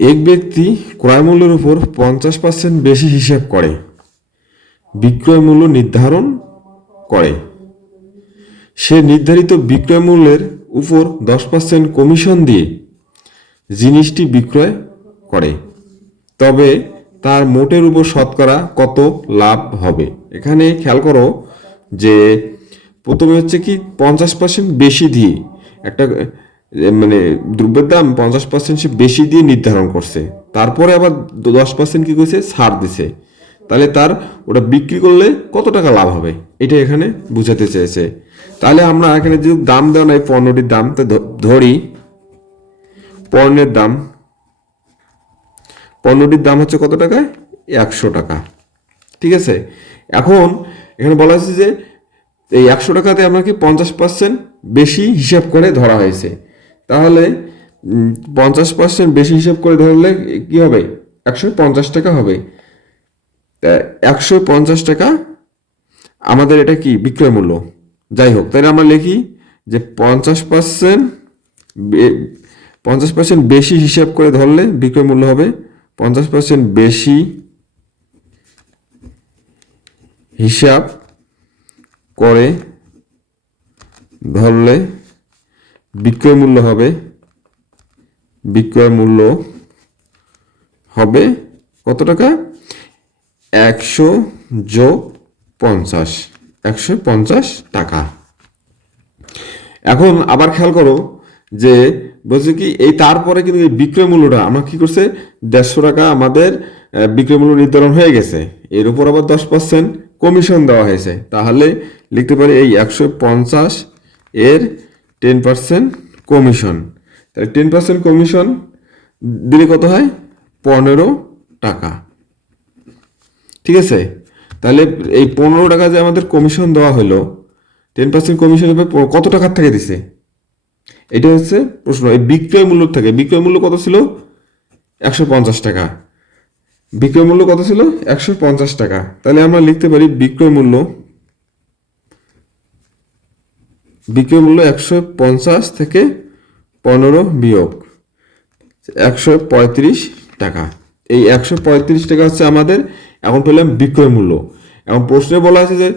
এক ব্যক্তি ক্রয় মূল্যের উপর পঞ্চাশ পার্সেন্ট বেশি হিসাব করে, বিক্রয় মূল্য নির্ধারণ করে। সে নির্ধারিত বিক্রয় মূল্যের উপর দশ পার্সেন্ট কমিশন দিয়ে জিনিসটি বিক্রয় করে। তবে তার মোটের উপর শতকরা কত লাভ হবে? এখানে খেয়াল করো যে প্রথমে হচ্ছে কি পঞ্চাশ পার্সেন্ট বেশি দিয়ে একটা মানে দ্রব্যের দাম পঞ্চাশ পার্সেন্ট সে বেশি দিয়ে নির্ধারণ করছে। তারপরে আবার দশ পার্সেন্ট কী করছে ছাড় দিছে। তাহলে তার ওটা বিক্রি করলে কত টাকা লাভ হবে? এটা এখানে বুঝাতে চেয়েছে। তাহলে আমরা এখানে যে দাম দেওয়া নাই, পণ্যটির দাম, তো ধরি। পণ্যের দাম। পণ্যটির দাম হচ্ছে কত টাকা একশো টাকা। ঠিক আছে? এখন এখানে বলা হয়েছে যে এই একশো টাকাতে আপনাকে পঞ্চাশ পার্সেন্ট বেশি হিসাব করে ধরা হয়েছে। তাহলে পঞ্চাশ পার্সেন্ট বেশি হিসাব করে ধরলে কি হবে? একশো পঞ্চাশ টাকা হবে। তা একশো পঞ্চাশ টাকা আমাদের এটা কি? বিক্রয় মূল্য। যাই হোক, তাহলে আমরা লিখি যে পঞ্চাশ পার্সেন্ট পঞ্চাশ পার্সেন্ট বেশি হিসাব করে ধরলে বিক্রয় মূল্য হবে। পঞ্চাশ পার্সেন্ট বেশি হিসাব করে ধরলে বিক্রয় মূল্য হবে, বিক্রয় মূল্য হবে কত টাকা? একশো যোগ পঞ্চাশ, একশো পঞ্চাশ টাকা। এখন আবার খেয়াল করো যে বলছে কি, এই তারপরে কিন্তু বিক্রয় মূল্যটা আমরা কি করছে? দেড়শো টাকা আমাদের বিক্রয় মূল্য নির্ধারণ হয়ে গেছে। এর উপর আবার দশ পার্সেন্ট কমিশন দেওয়া হয়েছে। তাহলে লিখতে পারি এই একশো পঞ্চাশ এর টেন পার্সেন্ট কমিশন তাহলে টেন পার্সেন্ট কমিশন দিলে কত হয়? পনেরো টাকা। ঠিক আছে? তাহলে এই পনেরো টাকা যে আমাদের কমিশন দেওয়া হলো টেন পার্সেন্ট কমিশন কত টাকার থেকে দিছে? এটা হচ্ছে প্রশ্ন। এই বিক্রয় মূল্য থেকে, বিক্রয় মূল্য কত ছিল? একশো পঞ্চাশ টাকা। বিক্রয় মূল্য কত ছিল? একশো পঞ্চাশ টাকা। তাহলে আমরা লিখতে পারি বিক্রয় মূল্য বিক্রয় মূল্য একশো পঞ্চাশ থেকে পনেরো বিয়োগ একশো পঁয়ত্রিশ টাকা। এই একশো পঁয়ত্রিশ টাকা হচ্ছে আমাদের এখন পেলাম বিক্রয় মূল্য। এখন প্রশ্নে বলা আছে যে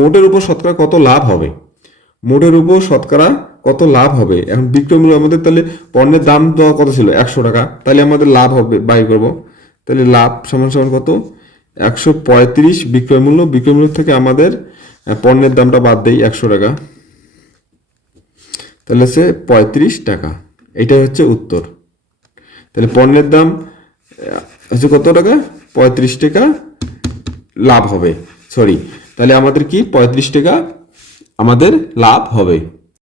মোটের উপর শতকরা কত লাভ হবে? মোটের উপর শতকরা কত লাভ হবে? এখন বিক্রয় মূল্য আমাদের তাহলে পণ্যের দাম দেওয়া কত ছিল? একশো টাকা। তাহলে আমাদের লাভ হবে, বাই করব। তাহলে লাভ সমান সমান কত? একশো পঁয়ত্রিশ বিক্রয় মূল্য। বিক্রয় মূল্য থেকে আমাদের পণ্যের দামটা বাদ দেই, একশো টাকা। তাহলে সে পঁয়ত্রিশ টাকা। এটাই হচ্ছে উত্তর। তাহলে পণ্যের দাম হচ্ছে কত টাকা? পঁয়ত্রিশ টাকা লাভ হবে। সরি তাহলে আমাদের কি? পঁয়ত্রিশ টাকা আমাদের লাভ হবে।